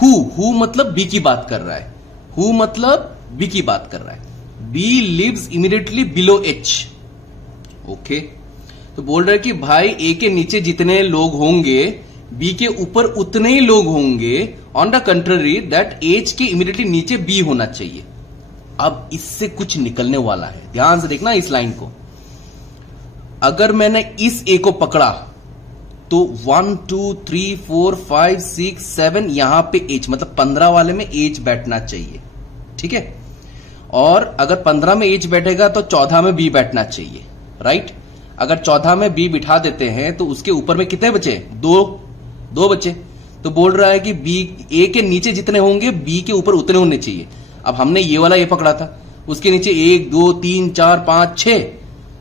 Who मतलब बी की बात कर रहा है, हु मतलब बी की बात कर रहा है। B lives immediately below H. Okay, तो बोल रहे कि भाई ए के नीचे जितने लोग होंगे बी के ऊपर उतने ही लोग होंगे। On the contrary that H के इमीडिएटली नीचे बी होना चाहिए। अब इससे कुछ निकलने वाला है, ध्यान से देखना इस लाइन को। अगर मैंने इस ए को पकड़ा तो 1 2 3 4 5 6 7 यहां पे एच, मतलब 15 वाले में एच बैठना चाहिए, ठीक है। और अगर 15 में एच बैठेगा तो 14 में बी बैठना चाहिए, राइट। अगर 14 में बी बिठा देते हैं तो उसके ऊपर में कितने बचे, दो बचे। तो बोल रहा है कि बी ए के नीचे जितने होंगे बी के ऊपर उतने होने चाहिए। अब हमने ये वाला ए पकड़ा था, उसके नीचे 1 2 3 4 5 6,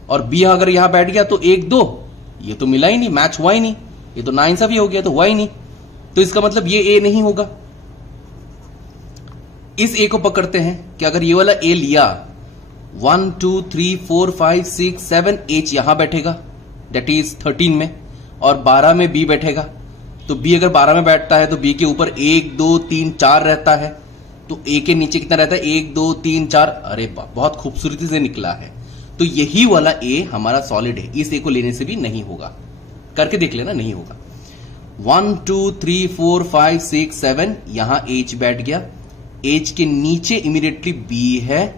और बी अगर यहां बैठ गया तो 1 2, ये तो मिला ही नहीं, मैच हुआ ही नहीं, ये तो 9 सा भी हो गया, तो हुआ ही नहीं। तो इसका मतलब ये ए नहीं होगा। इस ए को पकड़ते हैं कि अगर ये वाला ए लिया, 1 2 3 4 5 6 7 एच यहां बैठेगा, दैट इज 13 में, और 12 में बी बैठेगा। तो बी अगर 12 में बैठता है तो बी के ऊपर 1 2 3 4 रहता है, तो ए के नीचे कितना रहता है, 1 2 3 4। अरे बहुत खूबसूरती से निकला है। तो यही वाला ए हमारा सॉलिड है, इस ए को लेने से भी नहीं होगा, करके देख लेना, नहीं होगा। 1 2 3 4 5 6 7 यहां एच बैठ गया, एच के नीचे इमीडिएटली बी है,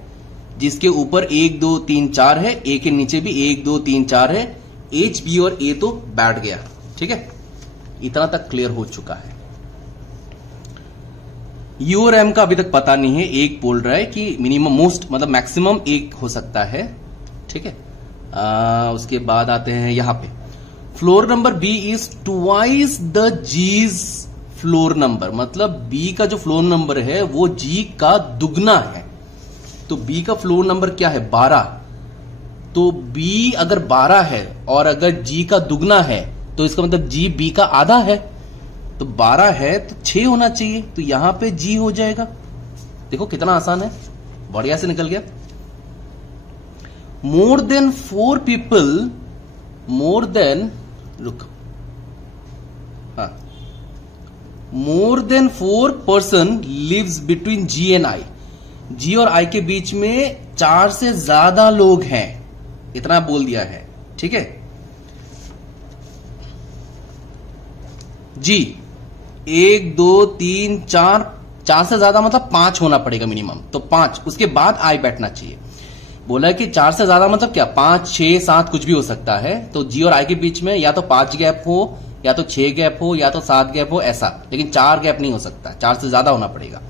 जिसके ऊपर 1 2 3 4 है, ए के नीचे भी 1 2 3 4 है, एच बी और ए तो बैठ गया, ठीक है। इतना तक क्लियर हो चुका है। यू और एम का अभी तक पता नहीं है, एक बोल रहा है कि मिनिमम मोस्ट मतलब मैक्सिमम एक हो सकता है, ठीक है। उसके बाद आते हैं यहां पे, floor number B is twice the G's floor number, मतलब बी का जो फ्लोर नंबर है वो जी का दुगना है। तो बी का फ्लोर नंबर क्या है, 12। तो बी अगर 12 है और अगर जी का दुगना है तो इसका मतलब जी बी का आधा है। तो 12 है तो 6 होना चाहिए, तो यहां पे जी हो जाएगा। देखो कितना आसान है, बढ़िया से निकल गया। More than 4 people, more than, रुक, हाँ, more than 4 person lives between G and I. G और आई के बीच में 4 से ज्यादा लोग हैं, इतना बोल दिया है, ठीक है। जी 1 2 3 4 से ज्यादा मतलब 5 होना पड़ेगा मिनिमम, तो 5, उसके बाद आई बैठना चाहिए। बोला है कि 4 से ज्यादा मतलब क्या 5, 6, 7 कुछ भी हो सकता है। तो जी और आई के बीच में या तो 5 गैप हो, या तो 6 गैप हो, या तो 7 गैप हो, ऐसा। लेकिन 4 गैप नहीं हो सकता, 4 से ज्यादा होना पड़ेगा।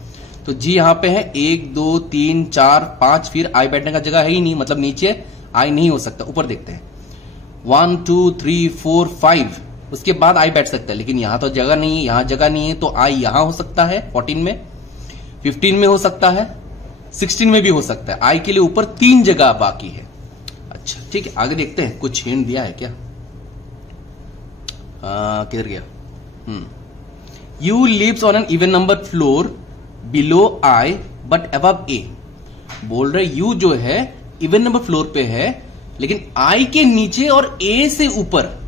तो जी यहां पे है 1, 2, 3, 4, 5, फिर आई बैठने का जगह है ही नहीं, मतलब नीचे आई नहीं हो सकता। ऊपर देखते हैं 1, 2, 3, 4, 5, उसके बाद आई बैठ सकता है, लेकिन यहां तो जगह नहीं है, यहां जगह नहीं है। तो आई यहां हो सकता है 14 में, 15 में हो सकता है, 16 में भी हो सकता है। आई के लिए ऊपर 3 जगह बाकी है। अच्छा ठीक है, आगे देखते हैं, कुछ हिंट दिया है क्या? किधर गया? U lives on an even number floor below I but above A. बोल रहे यू जो है इवन नंबर फ्लोर पे है, लेकिन आई के नीचे और ए से ऊपर।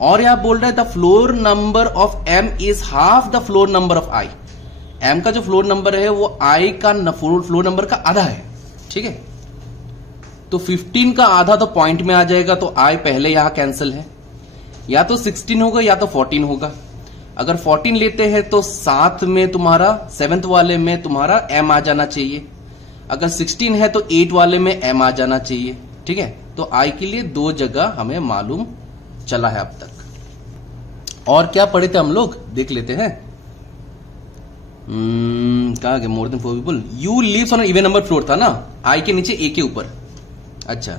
और यहां बोल रहा है the floor number of M is half the floor number of I. M का जो फ्लोर नंबर है वो आई का फ्लोर नंबर का आधा है। ठीक है, तो 15 का आधा तो पॉइंट में आ जाएगा, तो आई पहले यहां कैंसिल है। या तो 16 होगा या तो 14 होगा। अगर 14 लेते हैं तो 7 में तुम्हारा 7th वाले में तुम्हारा एम आ जाना चाहिए। अगर 16 है तो 8 वाले में एम आ जाना चाहिए। ठीक है, तो आई के लिए 2 जगह हमें मालूम चला है अब तक। और क्या पढ़े थे हम लोग, देख लेते हैं। कहा गया? More than 4 people. U lives on even number floor था ना, आई के नीचे ए के ऊपर। अच्छा,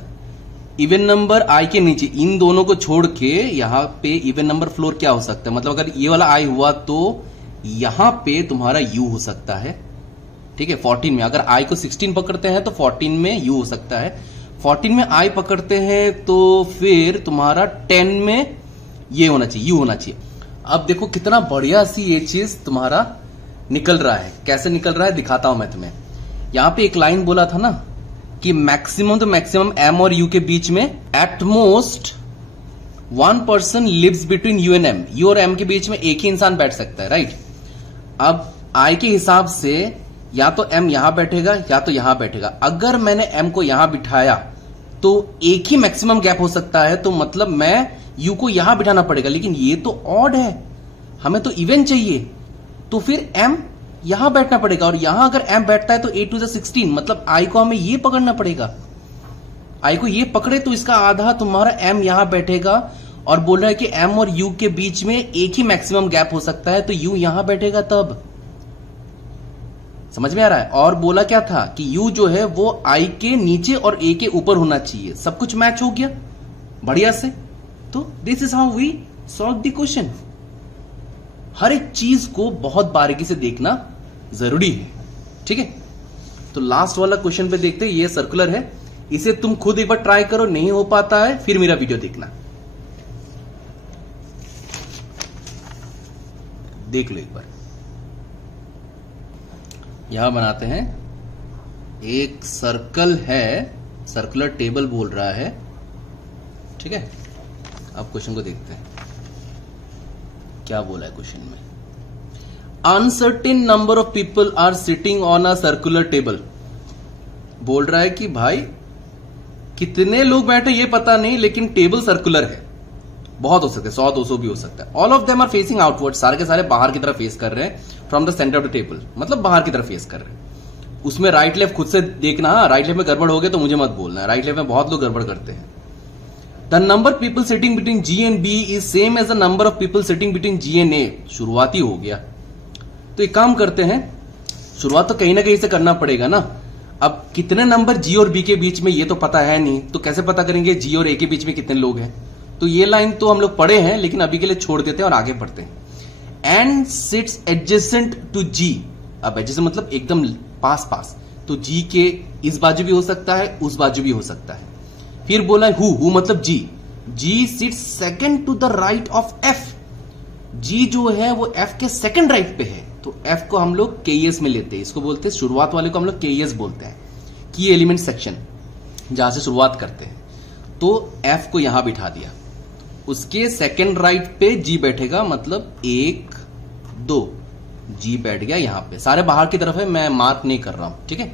इवन नंबर आई के नीचे, इन दोनों को छोड़ के यहां पे इवन नंबर फ्लोर क्या हो सकता है? मतलब अगर ये वाला आई हुआ तो यहां पे तुम्हारा यू हो सकता है। ठीक है, 14 में अगर आई को 16 पकड़ते हैं तो 14 में यू हो सकता है। 14 में आई पकड़ते हैं तो फिर तुम्हारा 10 में ये होना चाहिए, यू होना चाहिए। अब देखो कितना बढ़िया सी ये चीज तुम्हारा निकल रहा है। कैसे निकल रहा है दिखाता हूं मैं तुम्हें। यहां पे एक लाइन बोला था ना कि मैक्सिमम तो मैक्सिमम एम और यू के बीच में at most 1 person lives between U and M. U और एम के बीच में एक ही इंसान बैठ सकता है, राइट। अब आई के हिसाब से या तो एम यहां बैठेगा या तो यहां बैठेगा। अगर मैंने एम को यहां बिठाया तो एक ही मैक्सिमम गैप हो सकता है, तो मतलब मैं यू को यहां बिठाना पड़ेगा। लेकिन ये तो ऑड है, हमें तो इवन चाहिए, तो फिर एम यहां बैठना पड़ेगा। और यहां अगर एम बैठता है तो 8 to the 16, मतलब आई को हमें ये पकड़ना पड़ेगा। आई को ये पकड़े तो इसका आधा तुम्हारा एम यहां बैठेगा। और बोल रहा है कि एम और यू के बीच में एक ही मैक्सिमम गैप हो सकता है, तो यू यहां बैठेगा। तब समझ में आ रहा है? और बोला क्या था कि यू जो है वो आई के नीचे और ए के ऊपर होना चाहिए। सब कुछ मैच हो गया बढ़िया से। तो this is how we solve the question. हर एक चीज को बहुत बारीकी से देखना जरूरी है। ठीक है, तो लास्ट वाला क्वेश्चन पे देखते हैं। ये सर्कुलर है, इसे तुम खुद एक बार ट्राई करो, नहीं हो पाता है फिर मेरा वीडियो देखना। देख लो एक बार। यहां बनाते हैं, एक सर्कल है, सर्कुलर टेबल बोल रहा है। ठीक है, अब क्वेश्चन को देखते हैं क्या बोला है क्वेश्चन में। Uncertain number of people are sitting on a circular table. बोल रहा है कि भाई कितने लोग बैठे ये पता नहीं, लेकिन टेबल सर्कुलर है। बहुत हो सकते हैं, 100, 200 भी हो सकता है। All of them are facing outward. सारे के सारे बाहर की तरफ फेस कर रहे हैं from the centre of the table, मतलब बाहर की तरफ फेस कर रहे हैं। उसमें राइट लेफ्ट खुद से देखना। राइट लेफ्ट में गड़बड़ हो गए तो मुझे मत बोलना। राइट लेफ्ट में बहुत लोग गड़बड़ करते हैं। The number people sitting between G and B is same as the number of people sitting between G and A. शुरुआती हो गया, तो एक काम करते हैं, शुरुआत तो कहीं ना कहीं से करना पड़ेगा ना। अब कितने नंबर जी और बी के बीच में ये तो पता है नहीं, तो कैसे पता करेंगे जी और ए के बीच में कितने लोग हैं? तो ये लाइन तो हम लोग पढ़े हैं, लेकिन अभी के लिए छोड़ देते हैं और आगे पढ़ते हैं। एंड सिट्स एडजेसेंट टू जी। अब एडजेसेंट मतलब एकदम पास पास, तो जी के इस बाजू भी हो सकता है, उस बाजू भी हो सकता है। फिर बोला हु मतलब G. G sits second to the right of F. G जो है वो एफ के सेकंड राइट पे है, तो एफ को हम लोग केईएस में लेते हैं। इसको बोलते हैं, शुरुआत वाले को हम लोग केईएस बोलते हैं, की एलिमेंट सेक्शन, जहां से शुरुआत करते हैं। तो एफ को यहां बिठा दिया, उसके सेकंड राइट पे जी बैठेगा, मतलब 1 2 जी बैठ गया यहां पे। सारे बाहर की तरफ है, मैं मार्क नहीं कर रहा हूं। ठीक है,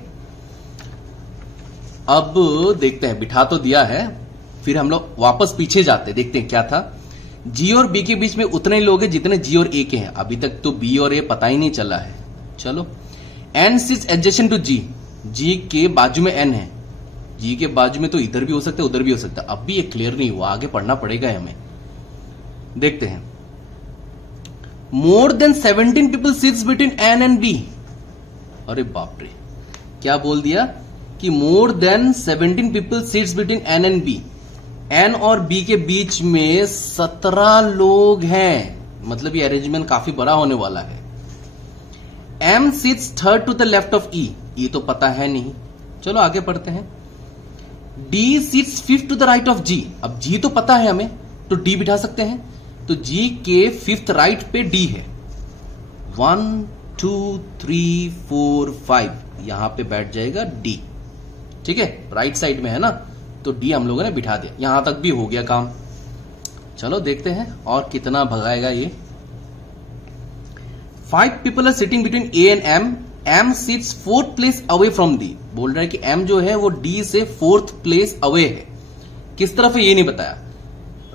अब देखते हैं, बिठा तो दिया है। फिर हम लोग वापस पीछे जाते हैं, देखते हैं क्या था। जी और बी के बीच में उतने लोग हैं जितने जी और ए के हैं। अभी तक तो बी और ए पता ही नहीं चला है। चलो, एन सिट्स एडजेसेंट टू जी। जी के बाजू में एन है, जी के बाजू में तो इधर भी हो सकता है, उधर भी हो सकता है। अब भी ये क्लियर नहीं हुआ, आगे पढ़ना पड़ेगा हमें। देखते हैं। More than 17 people sits between N and B. अरे बाप रे, क्या बोल दिया कि more than 17 people sits between N and B. N और बी के बीच में 17 लोग हैं, मतलब ये अरेंजमेंट काफी बड़ा होने वाला है। M sits third to the left of E, ये तो पता है नहीं, चलो आगे पढ़ते हैं। D sits fifth to the right of G, अब जी तो पता है हमें, तो डी बिठा सकते हैं। तो जी के फिफ्थ राइट पे डी है। 1 2 3 4 5, यहां पे बैठ जाएगा डी, ठीक है, राइट साइड में है ना, तो डी हम लोगों ने बिठा दिया। यहां तक भी हो गया काम। चलो देखते हैं और कितना भगाएगा ये। 5 people are sitting between A and M. M sits fourth place away from D, बोल रहा है कि एम जो है वो डी से फोर्थ प्लेस अवे है। किस तरफ है ये नहीं बताया,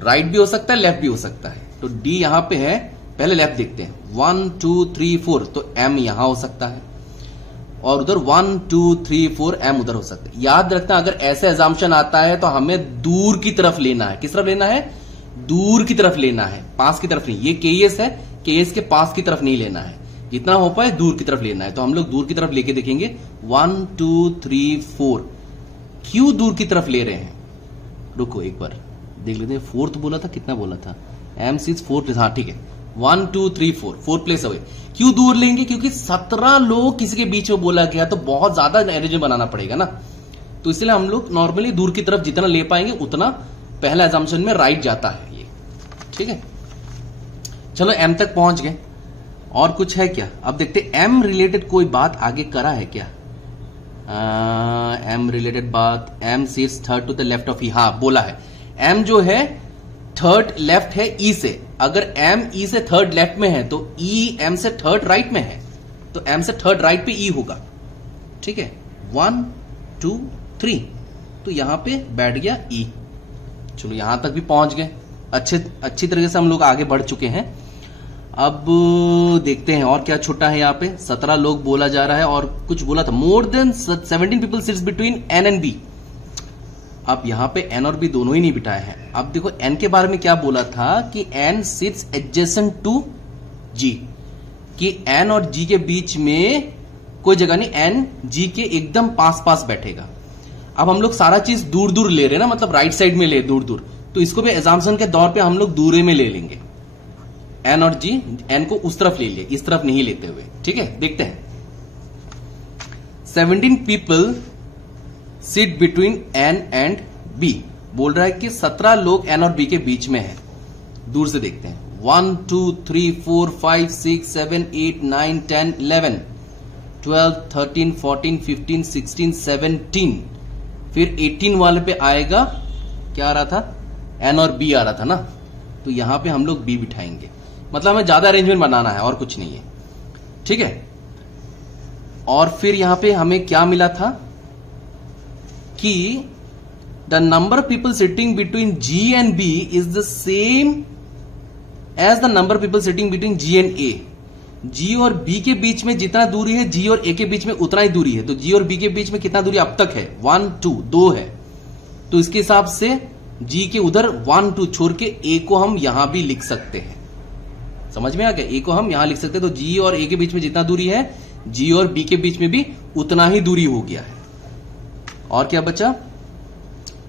राइट भी हो सकता है, लेफ्ट भी हो सकता है। तो डी यहां पे है, पहले लेफ्ट देखते हैं। 1 2 3 4, तो एम यहां हो सकता है, और उधर 1 2 3 4 एम उधर हो सकता है। याद रखना, अगर ऐसे एग्जाम्पशन आता है तो हमें दूर की तरफ लेना है। किस तरफ लेना है? दूर की तरफ लेना है, पास की तरफ नहीं। ये केएस है, केएस के पास की तरफ नहीं लेना है, जितना हो पाए दूर की तरफ लेना है। तो हम लोग दूर की तरफ लेके देखेंगे। 1 2 3 4, क्यों दूर की तरफ ले रहे हैं? रुको एक बार देख लेते हैं। फोर्थ बोला था, कितना बोला था? एम सिक्स फोर्थ, हाँ ठीक है। 1 2 3 4, फोर्थ प्लेस अवे। क्यों दूर लेंगे? क्योंकि 17 लोग किसी के बीच में बोला गया, तो बहुत ज्यादा अरेंजमेंट बनाना पड़ेगा ना, तो इसलिए हम लोग नॉर्मली दूर की तरफ जितना ले पाएंगे उतना पहला एजम्पशन में राइट जाता है ये, ठीक है। चलो एम तक पहुंच गए, और कुछ है क्या? अब देखते एम रिलेटेड कोई बात आगे करा है क्या? एम रिलेटेड बात, M sits third to the left of E, हाँ बोला है। एम जो है थर्ड लेफ्ट है ई से, अगर एम ई से थर्ड लेफ्ट में है तो ई एम से थर्ड राइट में है, तो एम से थर्ड राइट पे ई होगा, ठीक है। 1 2 3, तो यहां पे बैठ गया ई। चलो यहां तक भी पहुंच गए, अच्छी तरीके से हम लोग आगे बढ़ चुके हैं। अब देखते हैं और क्या छोटा है यहाँ पे। 17 लोग बोला जा रहा है, और कुछ बोला था more than 17 people sits between N and B. अब यहां पे एन और बी दोनों ही नहीं बिठाए हैं। अब देखो एन के बारे में क्या बोला था कि एन सिट्स एडजेसेंट टू जी, कि एन और जी के बीच में कोई जगह नहीं, एन जी के एकदम पास पास बैठेगा। अब हम लोग सारा चीज दूर दूर ले रहे हैं ना, मतलब राइट साइड में ले दूर दूर, तो इसको भी एग्जाम्पशन के दौर पे हम लोग दूरे में ले लेंगे। एन और जी, एन को उस तरफ ले लिए, इस तरफ नहीं लेते हुए, ठीक है। देखते हैं 17 people sit between N and B, बोल रहा है कि 17 लोग एन और बी के बीच में है। दूर से देखते हैं। 1 2 3 4 5 6 7 8 9 10 11 12 13 14 15 16 17, फिर 18 वाले पे आएगा, क्या आ रहा था? एन और बी आ रहा था ना, तो यहां पे हम लोग बी बिठाएंगे। मतलब हमें ज्यादा अरेंजमेंट बनाना है और कुछ नहीं है, ठीक है। और फिर यहां पे हमें क्या मिला था कि the number of people sitting between G and B is the same as the number of people sitting between G and A. G और बी के बीच में जितना दूरी है, जी और ए के बीच में उतना ही दूरी है। तो जी और बी के बीच में कितना दूरी अब तक है? 1 2, 2 है। तो इसके हिसाब से जी के उधर 1 2 छोड़ के ए को हम यहां भी लिख सकते हैं। समझ में आ गया? ए को हम यहां लिख सकते हैं। तो जी और ए के बीच में जितना दूरी है, जी और बी के बीच में भी उतना ही दूरी हो गया है। और क्या बचा?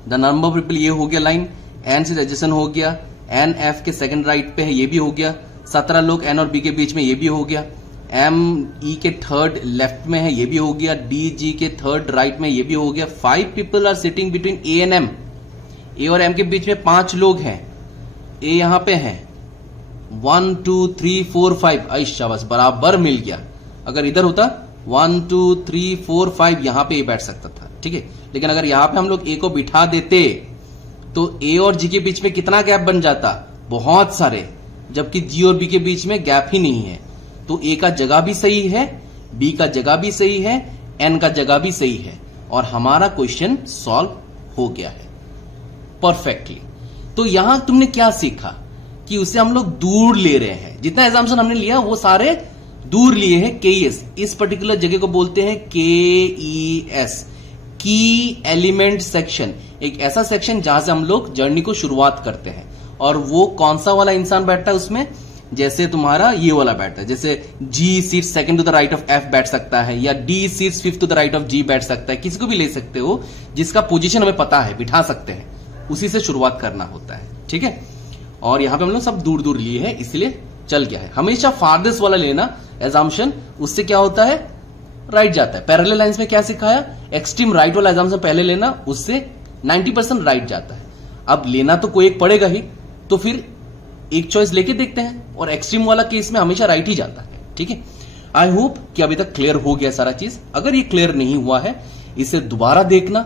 द नंबर ऑफ पीपल, ये हो गया लाइन। एन से एडजेसेंट हो गया, एन एफ के सेकंड राइट पे है, ये भी हो गया। 17 लोग एन और बी के बीच में, ये भी हो गया। एम ई के थर्ड लेफ्ट में है, ये भी हो गया। डी जी के थर्ड राइट में, ये भी हो गया। 5 people are sitting between A and M, A और एम के बीच में 5 लोग हैं। ए यहां पे है। 1 2 3 4 5, आई शाबाश, बराबर मिल गया। अगर इधर होता 1 2 3 4 5, यहां पे ए बैठ सकता था, ठीक है। लेकिन अगर यहां पे हम लोग ए को बिठा देते तो ए और जी के बीच में कितना गैप बन जाता? बहुत सारे, जबकि जी और बी के बीच में गैप ही नहीं है। तो ए का जगह भी सही है, बी का जगह भी सही है, एन का जगह भी सही है, और हमारा क्वेश्चन सॉल्व हो गया है परफेक्टली। तो यहां तुमने क्या सीखा कि उसे हम लोग दूर ले रहे हैं। जितना एग्जाम्पशन हमने लिया वो सारे दूर लिए हैं। केईएस, इस पर्टिकुलर जगह को बोलते हैं केईएस। की एलिमेंट सेक्शन, एक ऐसा सेक्शन जहां से हम लोग जर्नी को शुरुआत करते हैं। और वो कौन सा वाला इंसान बैठता है उसमें, जैसे तुम्हारा ये वाला बैठता है, जैसे G seats second to the right of F बैठ सकता है, या D seats fifth to the right of G बैठ सकता है, किसी को भी ले सकते हो जिसका पोजीशन हमें पता है, बिठा सकते हैं, उसी से शुरुआत करना होता है। ठीक है, और यहां पे हम लोग सब दूर दूर लिए हैं इसलिए चल गया है। हमेशा फारदेस्ट वाला लेना एजम्पशन, उससे क्या होता है, राइट जाता है। पैरेलल लाइंस में क्या सिखाया, एक्सट्रीम राइट वाला एजम्पशन पहले लेना, उससे 90% राइट जाता है। अब लेना तो कोई एक पड़ेगा ही, तो फिर एक चॉइस लेके देखते हैं, और एक्सट्रीम वाला केस में हमेशा राइट ही जाता है। ठीक है, आई होप कि अभी तक क्लियर हो गया सारा चीज। अगर ये क्लियर नहीं हुआ है, इसे दोबारा देखना,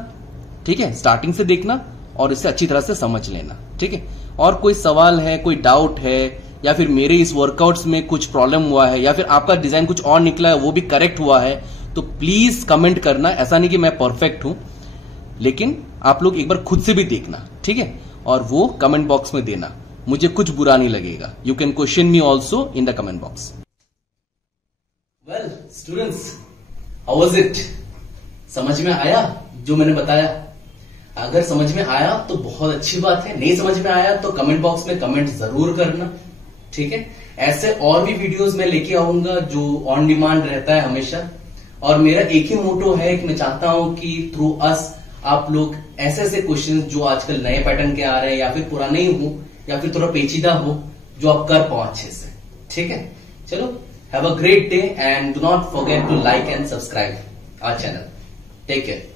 ठीक है, स्टार्टिंग से देखना और इसे अच्छी तरह से समझ लेना। ठीक है, और कोई सवाल है, कोई डाउट है, या फिर मेरे इस वर्कआउट्स में कुछ प्रॉब्लम हुआ है, या फिर आपका डिजाइन कुछ और निकला है वो भी करेक्ट हुआ है, तो प्लीज कमेंट करना। ऐसा नहीं कि मैं परफेक्ट हूं, लेकिन आप लोग एक बार खुद से भी देखना, ठीक है, और वो कमेंट बॉक्स में देना, मुझे कुछ बुरा नहीं लगेगा। You can question me also in the comment box. Well students, how was it? समझ में आया जो मैंने बताया? अगर समझ में आया तो बहुत अच्छी बात है, नहीं समझ में आया तो कमेंट बॉक्स में कमेंट जरूर करना। ठीक है, ऐसे और भी वीडियोस मैं लेके आऊंगा जो ऑन डिमांड रहता है हमेशा। और मेरा एक ही मोटो है कि मैं चाहता हूं कि थ्रू अस आप लोग ऐसे ऐसे क्वेश्चंस जो आजकल नए पैटर्न के आ रहे हैं, या फिर पुराने ही हो, या फिर थोड़ा पेचीदा हो, जो आप कर पाओ अच्छे से। ठीक है, चलो, have a great day and do not forget to like and subscribe our channel. Take care.